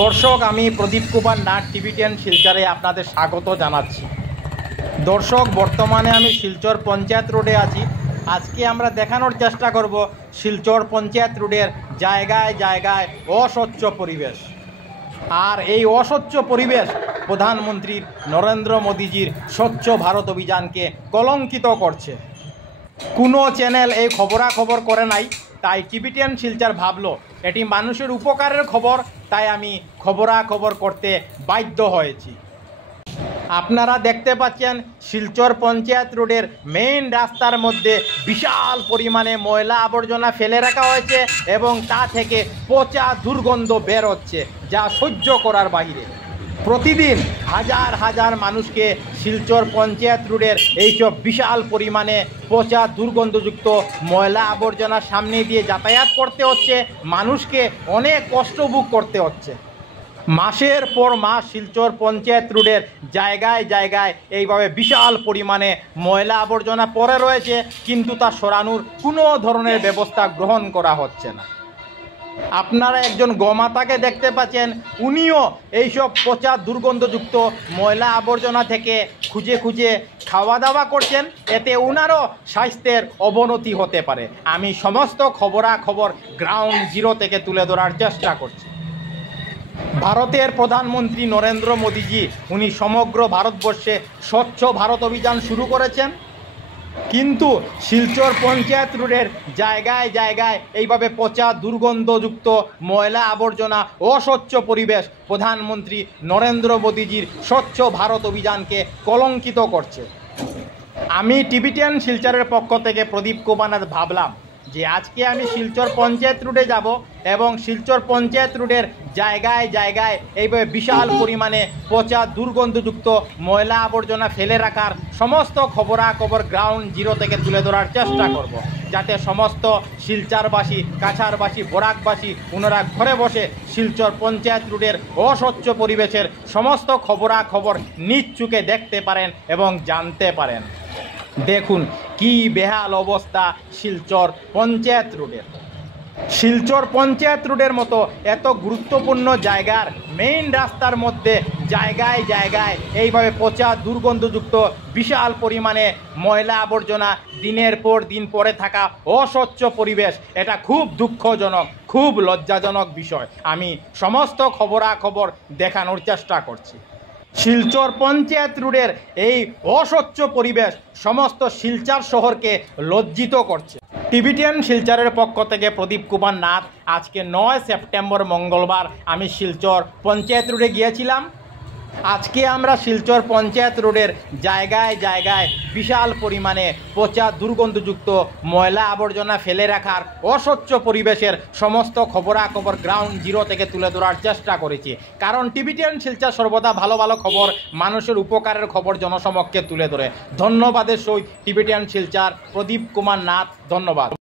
দর্শক, আমি প্রদীপ কুমার নাথ টিভি10 শিলচরে আপনাদের স্বাগত জানাচ্ছি। দর্শক, বর্তমানে আমি শিলচর পঞ্চায়েত রোডে আছি। আজকে আমরা দেখানোর চেষ্টা করব শিলচর পঞ্চায়েত রোডের জায়গায় জায়গায় অস্বচ্ছ পরিবেশ। আর এই অস্বচ্ছ পরিবেশ প্রধানমন্ত্রী নরেন্দ্র মোদীজির স্বচ্ছ ভারত অভিযানকে কলঙ্কিত করছে। কোনো চ্যানেল এই খবরাখবর করে নাই, তাই টিভি10 শিলচর ভাবলো এটি মানুষের উপকারের খবর, তাই আমি খবরাখবর করতে বাধ্য হয়েছি। আপনারা দেখতে পাচ্ছেন শিলচর পঞ্চায়েত রোডের মেইন রাস্তার মধ্যে বিশাল পরিমাণে ময়লা আবর্জনা ফেলে রাখা হয়েছে এবং তা থেকে পচা দুর্গন্ধ বের হচ্ছে, যা সহ্য করার বাইরে। প্রতিদিন হাজার হাজার মানুষকে শিলচর পঞ্চায়েত রোডের এইসব বিশাল পরিমাণে পচা দুর্গন্ধযুক্ত ময়লা আবর্জনার সামনে দিয়ে যাতায়াত করতে হচ্ছে, মানুষকে অনেক কষ্ট ভোগ করতে হচ্ছে। মাসের পর মাস শিলচর পঞ্চায়েত রোডের জায়গায় জায়গায় এইভাবে বিশাল পরিমাণে ময়লা আবর্জনা পড়ে রয়েছে, কিন্তু তা সরানোর কোনো ধরনের ব্যবস্থা গ্রহণ করা হচ্ছে না। আপনারা একজন গোমাতাকে দেখতে পাচ্ছেন, উনিও এইসব পচা দুর্গন্ধযুক্ত ময়লা আবর্জনা থেকে খুঁজে খুঁজে খাওয়া দাওয়া করছেন, এতে উনারও স্বাস্থ্যের অবনতি হতে পারে। আমি সমস্ত খবরাখবর গ্রাউন্ড জিরো থেকে তুলে ধরার চেষ্টা করছি। ভারতের প্রধানমন্ত্রী নরেন্দ্র মোদীজি উনি সমগ্র ভারতবর্ষে স্বচ্ছ ভারত অভিযান শুরু করেছেন, কিন্তু শিলচর পঞ্চায়েত রোডের জায়গায় জায়গায় এইভাবে পচা দুর্গন্ধযুক্ত ময়লা আবর্জনা অস্বচ্ছ পরিবেশ প্রধানমন্ত্রী নরেন্দ্র মোদীজির স্বচ্ছ ভারত অভিযানকে কলঙ্কিত করছে। আমি টিভি10 শিলচরের পক্ষ থেকে প্রদীপ কুমার নাথ ভাবলাম যে আজকে আমি শিলচর পঞ্চায়েত রোডে যাব এবং শিলচর পঞ্চায়েত রোডের জায়গায় জায়গায় এইভাবে বিশাল পরিমাণে পচা দুর্গন্ধযুক্ত ময়লা আবর্জনা ফেলে রাখার সমস্ত খবরাখবর গ্রাউন্ড জিরো থেকে তুলে ধরার চেষ্টা করব, যাতে সমস্ত শিলচরবাসী, কাছাড়বাসী, বরাকবাসী ওনারা ঘরে বসে শিলচর পঞ্চায়েত রোডের অস্বচ্ছ পরিবেশের সমস্ত খবরাখবর নিজ চোখে দেখতে পারেন এবং জানতে পারেন। দেখুন কি বেহাল অবস্থা শিলচর পঞ্চায়েত রোডের। শিলচর পঞ্চায়েত রোডের মতো এত গুরুত্বপূর্ণ জায়গার মেইন রাস্তার মধ্যে জায়গায় জায়গায় এইভাবে পচা দুর্গন্ধযুক্ত বিশাল পরিমাণে ময়লা আবর্জনা দিনের পর দিন পড়ে থাকা অস্বচ্ছ পরিবেশ, এটা খুব দুঃখজনক, খুব লজ্জাজনক বিষয়। আমি সমস্ত খবরাখবর দেখানোর চেষ্টা করছি। শিলচর পঞ্চায়েত রোডের এই অস্বচ্ছ পরিবেশ সমস্ত শিলচর শহরকে লজ্জিত করছে। টিভি10 শিলচরের পক্ষ থেকে প্রদীপ কুমার নাথ। আজকে 9 সেপ্টেম্বর মঙ্গলবার আমি শিলচর পঞ্চায়েত রোডে গিয়েছিলাম। আজকে আমরা শিলচর পঞ্চায়েত রোডের জায়গায় জায়গায় বিশাল পরিমাণে পচা দুর্গন্ধযুক্ত ময়লা আবর্জনা ফেলে রাখার অস্বচ্ছ পরিবেশের সমস্ত খবরাখবর গ্রাউন্ড জিরো থেকে তুলে ধরার চেষ্টা করেছি, কারণ টিভি10 শিলচর সর্বদা ভালো ভালো খবর, মানুষের উপকারের খবর জনসমক্ষে তুলে ধরে। ধন্যবাদের সহিত টিভি10 শিলচর প্রদীপ কুমার নাথ। ধন্যবাদ।